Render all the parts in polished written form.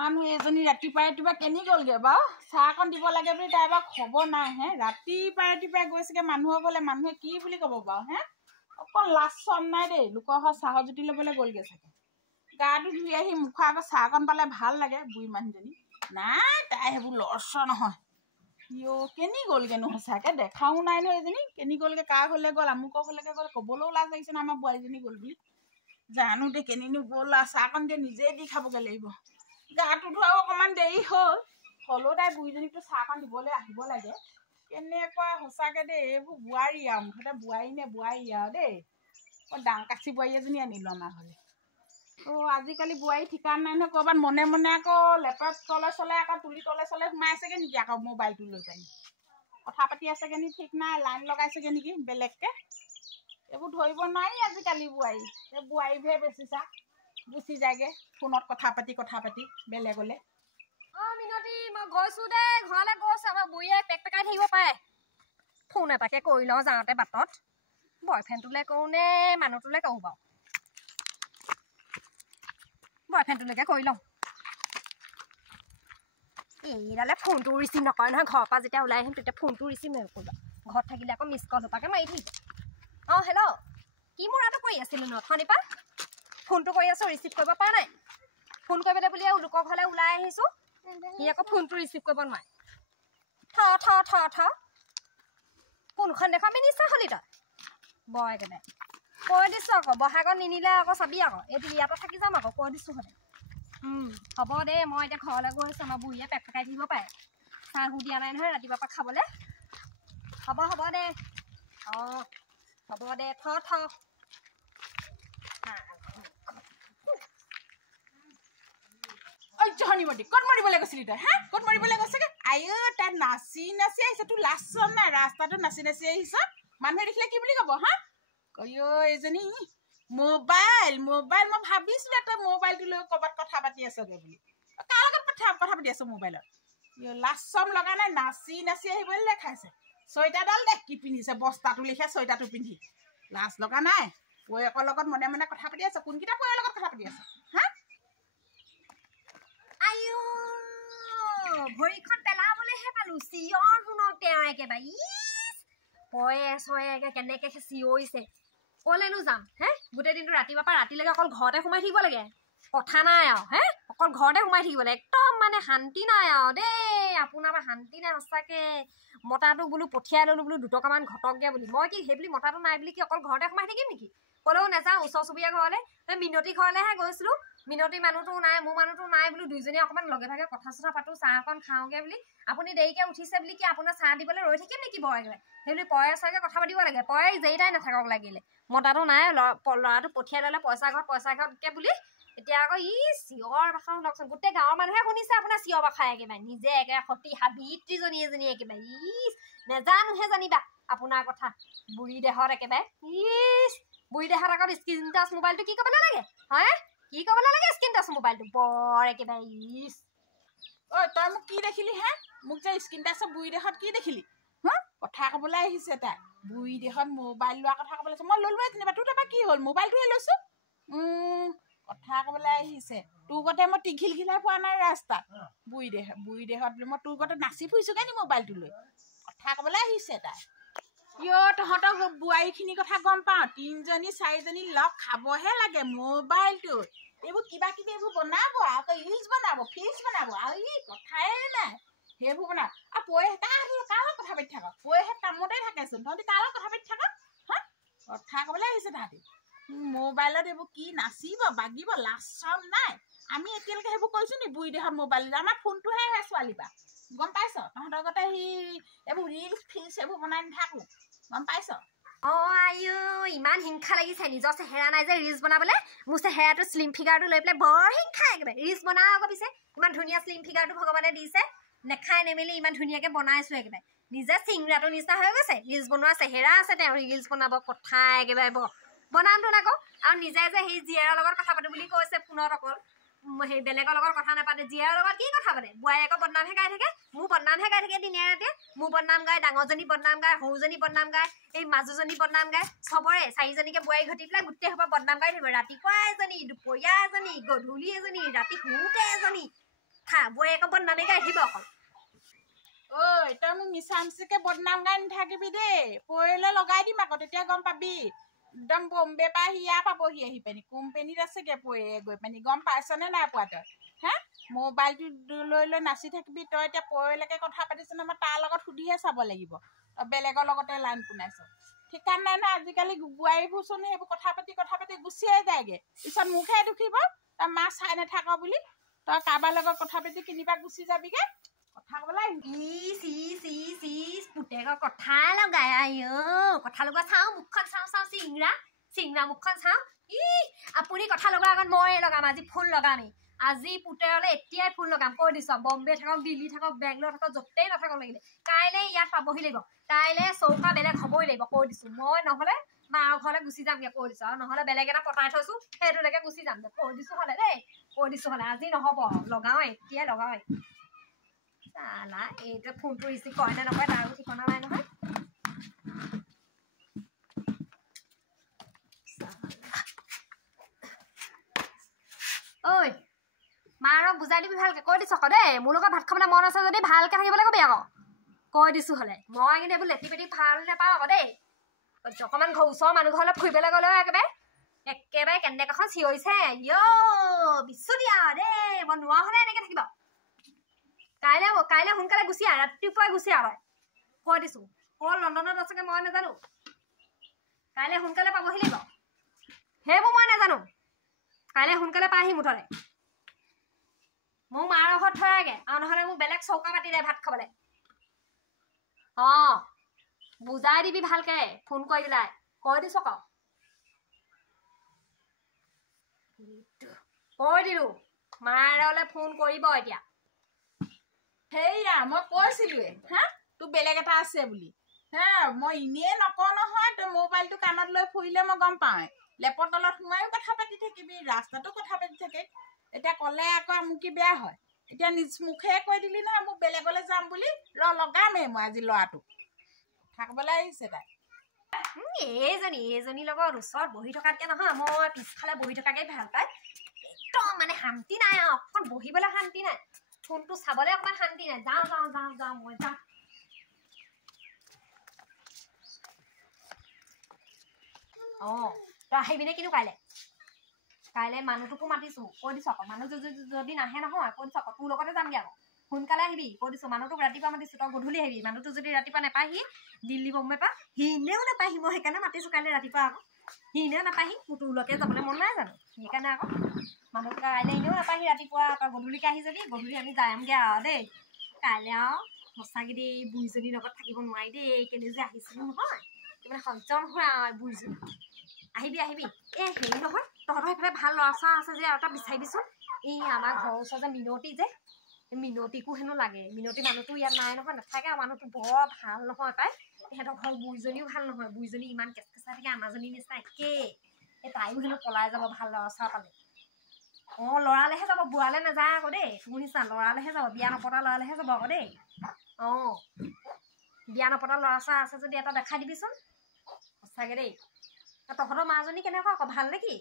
মানুহ এজনী ৰাতিপুৱাই কেনি গ'লগে বাৰু চাহ অকণ দিব লাগে বুলি তাই বাৰু খবৰ নাই হে ৰাতিপুৱাই গৈছেগে মানুহৰ ঘৰলে মানুহে কি বুলি ক'ব বাৰু হে অকণ লাজ চৰম নাই দেই লোকৰ ঘৰত চাহৰ জুতি ল'বলৈ গ'লগে চাগে গাটো ধুই আহি মুখৰ আগত চাহ অকণ পালে ভাল লাগে বুঢ়ী মানুহজনী নাই তাই সেইবোৰ লৰচৰ নহয় কেনি গ'লগেনো সঁচাকে দেখাও নাই নহয় এজনী কেনি গ'লগে কাৰ ঘৰলে গ'ল আমুকৰ ঘৰলৈকে গ'ল ক'বলৈও লাজ লাগিছে ন আমাৰ বোৱাৰীজনী গ'ল বুলি জানো দে কেনিনো গ'ল আৰু চাহকণ দিয়ে নিজে দি খাবগৈ লাগিব গাটো ধোৱাও অকণমান দেৰি হ'ল হ'লেও তাই বুঢ়ীজনীকতো চাহকণ দিবলৈ আহিব লাগে কেনেকুৱা সঁচাকে দেই এইবোৰ বোৱাৰী আৰু মুঠতে বোৱাৰী নে বোৱাৰী আৰু দেই ডাংকাচি বোৱাৰী এজনী আনিলোঁ আমাৰ ঘৰলৈ আজিকালি বোৱাৰী ঠিকান নাই নহয় ক'ৰবাত মনে মনে আকৌ লেপটপ তলে চলে আকৌ তুলি তলে চলে সোমাই আছেগৈ নেকি আকৌ মোবাইলটো লৈ পানি কথা পাতি আছেগৈ নেকি ঠিক নাই লাইন লগাইছেগৈ নেকি বেলেগকৈ এইবোৰ ধৰিব নোৱাৰি আজিকালি বোৱাৰী এই বোৱাৰীবোৰে বেছি চাহ গুচি যায়গৈ ফোনত কথা পাতি বেলেগলৈ মিনতি মই গৈছোঁ দেই ঘৰলৈ গৈছোঁ আমাৰ বুঢ়ীয়ে পেক পেকাই থাকিব পাৰে ফোন এটাকে কৰি লওঁ যাওঁতে বাটত বয়ফ্ৰেণ্ডটোলৈ কৰোঁ নে মানুহটোলৈ কৰোঁ বাৰু বয়ফ্ৰেণ্ডটোলৈকে কৰি লওঁ এইডালে ফোনটো ৰিচিভ নকৰে নহয় ঘৰৰ পৰা যেতিয়া ওলাই আহিম তেতিয়া ফোনটো ৰিচিভ নকৰিবা ঘৰত থাকিলে আকৌ মিছ কল হোপাকে মাৰি থাকিব হেল্ল' কি মৰাটো কৰি আছিলোঁ ন অথনিৰ পৰা ফোনটো কৰি আছোঁ ৰিচিভ কৰিব পৰা নাই ফোন কৰিবলৈ বুলি আৰু লোকৰ ঘৰলৈ ওলাই আহিছোঁ সি আকৌ ফোনটো ৰিচিভ কৰিব নোৱাৰে থ কোনখন দেখ আমি নিশ্চয় হলি তই বৰ একেবাৰে কৈ দিছোঁ আকৌ বহাগত নিনিলে আকৌ চাবি আকৌ এইটো ইয়াতে থাকি যাম আকৌ কৈ দিছোঁ হ'লে হ'ব দে মই এতিয়া ঘৰলৈ গৈ আছোঁ আমাৰ বুঢ়ীয়ে পেক পেকাই থাকিব পাৰে চাহো দিয়া নাই নহয় ৰাতিপুৱাৰ পৰা খাবলৈ হ'ব দে হ'ব দে থ জহনীমতি ক'ত মৰিবলৈ গৈছিলি তই হা ক'ত মৰিবলৈ গৈছেগে আইঅ তাই নাচি আহিছে তোৰ লাজ চৰম নাই ৰাস্তাটো নাচি আহিছ মানুহে দেখিলে কি বুলি ক'ব হা এইজনী মোবাইল মই ভাবিছিলোঁ তই মোবাইলটো লৈ ক'ৰবাত কথা পাতি আছগৈ বুলি কাৰ লগত কথা পাতি আছ মোবাইলত লাজ চৰম লগা নাই নাচি আহিবলৈ দেখাইছে চুৱেটাৰডাল দেখ কি পিন্ধিছে বস্তাটো লিখা চুৱেটাৰটো পিন্ধি লাজ লগা নাই পয়েকৰ লগত মনে মনে কথা পাতি আছ কোনকেইটা পয়েৰ লগত কথা পাতি আছ হা ভৰিখন পেলাবলৈহে পালোঁ চিঞৰ শুনক তেওঁ একেবাৰে পয়ে চয়ে কেনেকৈ চিঞৰিছে ক'লেনো যাম গোটেই দিনটো ৰাতিপুৱাৰ পৰা ৰাতিলৈকে অকল ঘৰতে সোমাই থাকিব লাগে কথা নাই আৰু অকল ঘৰতে সোমাই থাকিব লাগে একদম মানে শান্তি নাই আৰু দেই আপোনাৰ পৰা শান্তি নাই সঁচাকৈ মতাটো বোলো পঠিয়াই ল'লোঁ বোলো দুটকামান ঘটকগৈ বুলি মই কি সেই বুলি মতাটো নাই বুলি কি অকল ঘৰতে সোমাই থাকিম নেকি ক'লেও নাযাওঁ ওচৰ চুবুৰীয়া ঘৰলৈ মিনতি ঘৰলৈহে গৈছিলোঁ মিনতি মানুহটো নাই মোৰ মানুহটো নাই বোলো দুইজনী অকণমান লগে ভাগে কথা চথা পাতোঁ চাহ অকণ খাওঁগৈ বুলি আপুনি দেৰিকৈ উঠিছে বুলি কি আপোনাৰ চাহ দিবলৈ ৰৈ থাকিম নেকি বৰ একেবাৰে সেইবুলি পয়ে চাগে কথা পাতিব লাগে পয়ে যেইটাই নাথাকক লাগিলে মতাটো নাই ল'ৰাটো পঠিয়াই ল'লে পইচা ঘৰতকৈ বুলি এতিয়া আকৌ চিঞৰ বাখা শুনকচোন গোটেই গাঁৱৰ মানুহে শুনিছে আপোনাৰ চিঞৰ বাখা একেবাৰে নিজে একেবাৰে সতী সাবিত্ৰীজনী এজনী একেবাৰে নেজানোহে জানিবা আপোনাৰ কথা বুঢ়ী দেহত একেবাৰে বুঢ়ী দেহত আকৌ স্ক্ৰীন টাচ মোবাইলটো কি ক'বলৈ লাগে কি ক'বলৈ লাগে স্ক্ৰীন টাচ মোবাইলটো বৰ একেবাৰে তই মোক কি দেখিলি মোক যে স্ক্ৰীন টাচৰ বুঢ়ী দেহত কি দেখিলি কথা ক'বলৈ আহিছে তাই বুঢ়ী দেহত মোবাইল লোৱাৰ কথা ক'বলৈ আহিছে মই ল'লোৱে যেনিবা তোৰ তাৰপৰা কি হ'ল মোবাইলটোৱে লৈছোঁ কথা ক'বলৈ আহিছে তোৰ গতে মই টিঘিলঘিলাই পোৱা নাই ৰাস্তাত বুঢ়ী দেহত বোলো মই তোৰ গতে নাচি ফুৰিছোগৈ নি মোবাইলটো লৈ কথা ক'বলৈ আহিছে তাই তহঁতৰ বোৱাৰীখিনিৰ কথা গম পাওঁ 3জনী 4জনী লগ খাবহে লাগে মোবাইলটো এইবোৰ কিবা কিবি এইবোৰ বনাব আকৌ ৰিলচ বনাব ফিল্চ বনাব আৰু কথাই নাই সেইবোৰ বনাব আৰু পয়ে কাৰ লগত কথা পাতি থাক পয়েহে কামতে থাকেচোন তহঁতি কাৰ লগত কথা পাতি থাক কথা ক'বলৈ আহিছে তাহাঁতি মোবাইলত এইবোৰ কি নাচিব বাগিব লাজ চৰম নাই আমি এতিয়ালৈকে সেইবোৰ কৰিছোঁ নি বুঢ়ী দেহত মোবাইল আমাৰ ফোনটোহে ছোৱালী পৰা গম পাইছ তহঁতৰ আগতে এইবোৰ ৰিলচ ফিল্চ এইবোৰ বনাই নাথাকোঁ গম পাইছ ইমান হিংসা লাগিছে নিজৰ চেহেৰা নাই যে ৰিলচ বনাবলৈ মোৰ চেহেৰাটো শ্লিম ফিগাৰটো লৈ পেলাই বৰ হিংসা একেবাৰে ৰিলচ বনাওঁ আকৌ পিছে ইমান ধুনীয়া শ্লিম ফিগাৰটো ভগৱানে দিছে নেখাই নেমেলি ইমান ধুনীয়াকৈ বনাইছোঁ একেবাৰে নিজে চিংৰাটোৰ নিচিনা হৈ গৈছে ৰিলচ বনোৱা চেহেৰা আছে তেওঁ ৰিলচ বনাব কথা একেবাৰে বনামতো আকৌ আৰু নিজে যে সেই জীয়াৰৰ লগত কথা পাতো বুলি কৈছে ফোনত অকল সেই বেলেগৰ লগত কথা নাপাতে জীয়াৰৰ লগত কি কথা পাতে বোৱাৰীয়েকৰ বদনামহে গাই থাকে মোৰ বদনামহে গাই থাকে দিনে ৰাতিয়ে মোৰ বদনাম গায় ডাঙৰজনী বদনাম গায় সৰুজনী বদনাম গায় এই মাজুজনী বদনাম গায় চবৰে 4জনীকে বোৱাৰী ঘটি পেলাই গোটেই সোপা বদনাম গাই থাকিব ৰাতিপুৱা এজনী দুপৰীয়া এজনী গধূলি এজনী ৰাতি শুওঁতে এজনী কথা বৈ একো বদনামে গাই আহিব অকল ঐ তই মোক মিছামিছিকে বদনাম গাই নাথাকিবি দেই পৰিলে লগাই দিম আকৌ তেতিয়া গম পাবি একদম বম্বে পৰা হিয়া পাবহি আহি পানি কোম্পেনীত আছেগে পৰিয়ে গৈ পানি গম পাইছনে নাই পোৱা তই হে মোবাইলটো লৈ লৈ নাচি থাকিবি তই এতিয়া পৰিলৈকে কথা পাতিছ ন মই তাৰ লগত সুধিহে চাব লাগিব তই বেলেগৰ লগতে লাইন পোনাইছ ঠিকান নাই নহয় আজিকালি বোৱাৰীবোৰ চোন সেইবোৰ কথা পাতি গুচিয়ে যায়গে পিছত মুখে দুখিব তই মা চাই নাথাক বুলি তই কাৰোবাৰ লগত কথা পাতি কেনিবা গুচি যাবিগে কথা ক'বলৈ পুতেকৰ কথা লগাই কথা লগা চাওঁ মুখখন চাওঁ চিংৰা মুখখন চাওঁ আপুনি কথা লগোৱাৰ আগত মই লগাম আজি ফুল লগামেই আজি পুতেৰলৈ এতিয়াই ফুল লগাম কৈ দিছোঁ বম্বে থাকক দিল্লী থাকক বেংগলৰ থাকক য'তেই নাথাকক লাগিলে কাইলৈ ইয়াত পাবহি লাগিব কাইলৈ চৌকা বেলেগ হ'বই লাগিব কৈ দিছোঁ মই নহ'লে মাৰ ঘৰলৈ গুচি যামগৈ কৈ দিছোঁ আৰু নহ'লে বেলেগ এটা পতাই থৈছোঁ সেইটোলৈকে গুচি যাম কৈ দিছোঁ হ'লে দেই কৈ দিছোঁ হ'লে আজি নহ'ব লগাওঁ এতিয়াই লগাওঁ চালা এইটো ফোনটো ৰিচিভ কৰে নে নকৰে তাৰো ঠিকনা নাই নহয় ঐ মাৰক বুজাই দিবি ভালকে কৈ দিছ আকৌ দেই মোৰ লগত ভাত খাবলৈ মন আছে যদি ভালকে থাকিবলৈ কবি আকৌ কৈ দিছোঁ হ'লে মই কিন্তু এইবোৰ লেটি পেটি ভাল নাপাওঁ আকৌ দেই অকণমান ওচৰৰ মানুহ ঘৰলৈ ফুৰিবলৈ গ'লেও একেবাৰে কেন্দেকাখন চিঞৰিছে বিচু দিয়া দেই মই নোৱাৰা হ'লে এনেকৈ থাকিব কাইলৈ সোনকালে গুচি আহ ৰাতিপুৱাই গুচি আহ কৈ দিছোঁ ক'ত লণ্ডনত আছেগে মই নাজানো কাইলৈ সোনকালে পাবহি লাগিব সেইবোৰ মই নাজানো কাইলৈ সোনকালে পাইহি মুঠতে মোক মাৰ ঘৰত থৈ আগে আৰু নহ'লে মোক বেলেগ চৌকা পাতি দে ভাত খাবলৈ বুজাই দিবি ভালকে ফোন কৰি পেলাই কৈ দিছ আকৌ কৈ দিলোঁ মাৰলৈ ফোন কৰিব এতিয়া সেয়া মই কৈছিলোৱে হা তোৰ বেলেগ এটা আছে বুলি হে মই এনেই নকওঁ নহয় তই মোবাইলটো কাণত লৈ ফুৰিলে মই গম পাওঁ লেপৰ তলত সোমায়ো কথা পাতি থাকিবি ৰাস্তাটো কথা পাতি থাকে এতিয়া ক'লে আকৌ আমুকি বেয়া হয় এতিয়া নিজ মুখে কৈ দিলি নহয় মোক বেলেগলৈ যাম বুলি লগামেই মই আজি ল'ৰাটোক থাকবলৈ আহিছে তাই এইজনীৰ লগত ওচৰত বহি থকাতকৈ নহয় মই পিছফালে বহি থকাকে ভাল পায় একদম মানে শান্তি নাই আৰু অকণ বহিবলৈ শান্তি নাই ফোনটো চাবলৈ অকণমান শান্তি নাই যাওঁ মই যাওঁ তই আহিবিনে কিন্তু কাইলৈ মানুহটোকো মাতিছোঁ কৈ দিছোঁ আকৌ মানুহ যদি নাহে নহয় কৈ দিছোঁ আকৌ তোৰ লগতে যামগৈ আকৌ সোনকালে আহিবি কৈ দিছোঁ মানুহটোক ৰাতিপুৱা মাতিছোঁ তই গধূলি আহিবি মানুহটো যদি ৰাতিপুৱা নাপায়হি দিল্লী বম্বে পৰা সিনেও নাপায়হি মই সেইকাৰণে মাতিছোঁ কাইলৈ ৰাতিপুৱা আকৌ সিনেও নাপায়হি মোৰ তোৰলৈকে যাবলৈ মন নাই জানো সেইকাৰণে আকৌ মানুহটো কাইলৈ এনেও নাপায়হি ৰাতিপুৱা তই গধূলিকৈ আহি যাবি গধূলি আমি যামগৈ আৰু দেই কাইলৈ আৰু সঁচাকৈ দেই বুঢ়ীজনীৰ লগত থাকিব নোৱাৰি দেই কেলৈ যে আহিছিলোঁ নহয় মানে সহ্য নহয় আৰু বুঢ়ীজনী আহিবি হেৰি নহয় তহঁতৰ সেইফালে ভাল ল'ৰা ছোৱা আছে যে আৰু এটা বিচাৰি দিছোন এই আমাৰ ঘৰৰ ওচৰত যে মিনতি যে মিনতিকো হেনো লাগে মিনতি মানুহটো ইয়াত নাই নহয় নাথাকে আৰু মানুহটো বৰ ভাল নহয় পাই সিহঁতৰ ঘৰৰ বুঢ়ীজনীও ভাল নহয় বুঢ়ীজনী ইমান কেচকেচাই থাকে আমাৰজনীৰ নিচিনা একেই তাইও হেনো পলাই যাব ভাল ল'ৰা ছোৱা পালে ল'ৰালেহে যাব বুঢ়ালে নাযায় আকৌ দেই তোৰ নিচিনা ল'ৰালেহে যাব বিয়া নপতা ল'ৰালেহে যাব আকৌ দেই বিয়া নপতা ল'ৰা ছোৱা আছে যদি এটা দেখাই দিবিচোন সঁচাকৈ দেই তহঁতৰ মাজনী কেনেকুৱা আকৌ ভাল নেকি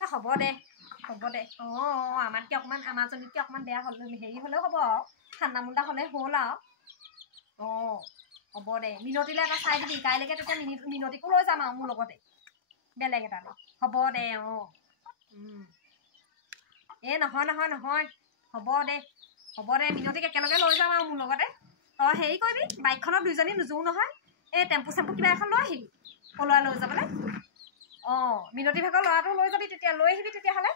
হ'ব দে আমাতকৈ অকণমান আমাৰজনীতকৈ অকণমান বেয়া হ'লে হেৰি হ'লেও হ'ব আৰু ঠাণ্ডা মুণ্ডা হ'লে হ'ল আৰু হ'ব দে মিনতিলৈ এটা চাই দিবি কাইলৈকে তেতিয়া মিনতিকো লৈ যাম আৰু মোৰ লগতে বেলেগ এটালৈ হ'ব দে নহয় হ'ব দে মিনতিক একেলগে লৈ যাম আৰু মোৰ লগতে হেৰি কৰিবি বাইকখনত দুইজনী নোযোওঁ নহয় এই টেম্পু চেম্পু কিবা এখন লৈ আহিবি পলোৱাই লৈ যাবলৈ মিনতি ভাগৰ ল'ৰাটো লৈ যাবি তেতিয়া লৈ আহিবি তেতিয়াহ'লে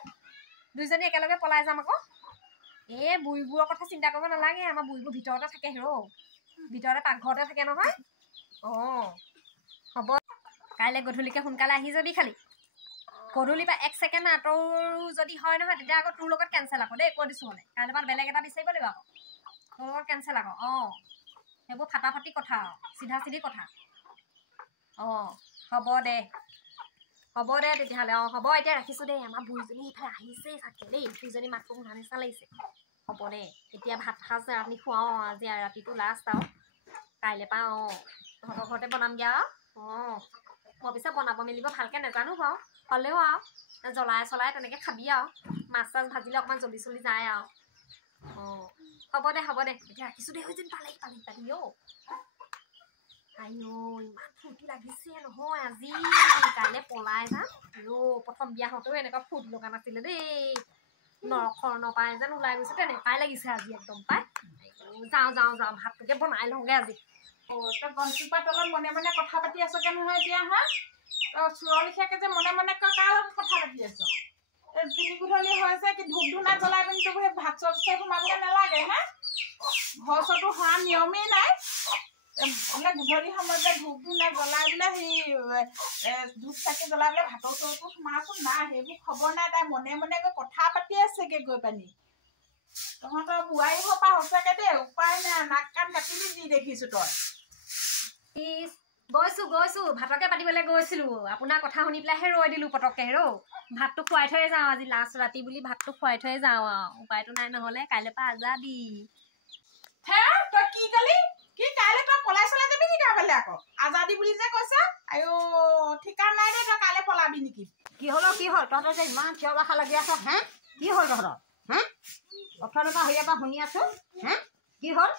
দুইজনী একেলগে পলাই যাম আকৌ বুঢ়ীবোৰৰ কথা চিন্তা কৰিব নালাগে আমাৰ বুঢ়ীবোৰ ভিতৰতে থাকে ভিতৰতে পাকঘৰতে থাকে নহয় হ'ব কাইলৈ গধূলিকৈ সোনকালে আহি যাবি খালি গধূলিৰ পৰা 1 ছেকেণ্ড আঁতৰো যদি হয় নহয় তেতিয়া আকৌ তোৰ লগত কেঞ্চেল আকৌ দেই কৈ দিছোঁ হ'লে কাইলৈ পৰা বেলেগ এটা বিচাৰিব লাগিব আকৌ তোৰ লগত কেঞ্চেল আকৌ সেইবোৰ ফাটাফাটি কথা আৰু চিধা চিধি কথা হ'ব দে তেতিয়াহ'লে হ'ব এতিয়া ৰাখিছোঁ দেই আমাৰ বুঢ়ীজনী সেইফালে আহিছেই চাগে দেই বুঢ়ীজনী মাতটো শুনা নিচিনা লাগিছে হ'ব দে এতিয়া ভাত সাজ ৰান্ধি খুৱাওঁ আজি ৰাতিটো লাষ্ট আৰু কাইলৈ পৰা তহঁতৰ ঘৰতে বনামগৈ আৰু মই পিছে বনাব মেলিব ভালকৈ নাজানো বাৰু হ'লেও আৰু জ্বলাই চলাই তেনেকৈ খাবি আৰু মাছ চাছ ভাজিলে অকণমান জলি চলি যায় আৰু হ'ব দে এতিয়া ৰাখিছোঁ দে হৈ যেন পালেহি অ' আইঅ ইমান ফূৰ্তি লাগিছে নহয় আজি কাইলৈ পলাই যাম প্ৰথম বিয়া হওঁতেও এনেকুৱা ফূৰ্তি লগা নাছিলে দেই নৰখৰ নপাই যেন ওলাই গৈছে তেনেকুৱাই লাগিছে আজি একদম পাই যাওঁ ভাতটোকে বনাই লওঁগে আজি তই গছজোপাৰ তলত মনে মনে কথা পাতি আছগে নহয় এতিয়া হা তই চোৰৰ লিখিয়াকে যে মনে মনে কাৰ লগত কথা পাতি আছ তিনি গধূলি হৈছে কি ধূপ ধূনা জ্বলাই পিনি তোৰ সেই ভাত চব্জি সোমাবগে নালাগে হা ঘৰ ওচৰতো হোৱা নিয়মেই নাই বোলে গধূলি সময়ত যে ধূপ ধূনা জ্বলাই বোলে সেই ধূপ চাকি জ্বলাই বোলে ভাতৰ চৰতো সোমাচোন নাই সেইবোৰ খবৰ নাই তাই মনে মনে গৈ কথা পাতি আছেগে গৈ পানি তহঁতৰ বোৱাৰী হোৱা সঁচাকে দেই উপায় নাই নাক কাণ কাটিবি যি দেখিছো তই গৈছো ভাতকে পাতিবলৈ গৈছিলো আপোনাৰ কথা শুনি পেলাইহে ৰৈ দিলো পটককে ভাতটো খুৱাই থৈ যাওঁ আজি লাষ্ট ৰাতি বুলি ভাতটো খুৱাই থৈ যাওঁ আৰু উপায়তো নাই নহ'লে কাইলৈ পৰা আজাদি তই কি কলি কি কাইলৈ তই পলাই চলাই যাবি নেকি আবেলি আকৌ আজাদি বুলি যে কৈছে আইঅ ঠিকান নাই দেই তই কাইলৈ পলাবি নেকি কি হ'ল তহঁতৰ যে ইমান থিয় বাখা লাগি আছ হে কি হ'ল তহঁতৰ অথনিৰ পৰা হেৰিয়াৰ পৰা শুনি আছো কি হ'ল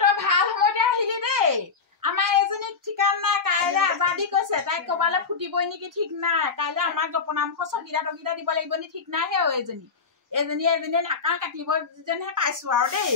তই ভাল সময়তে আহিলি দেই আমাৰ এজনীক ঠিকান নাই কাইলৈ আজাদি কৈছে তাইক ক'বালৈ ফুটিবই নেকি ঠিক নাই কাইলৈ আমাক জপনামুখ চকীদা টকীদা দিব লাগিব নি ঠিক নাই হে এজনীয়ে নাকা কাটিব যেনহে পাইছো আৰু দেই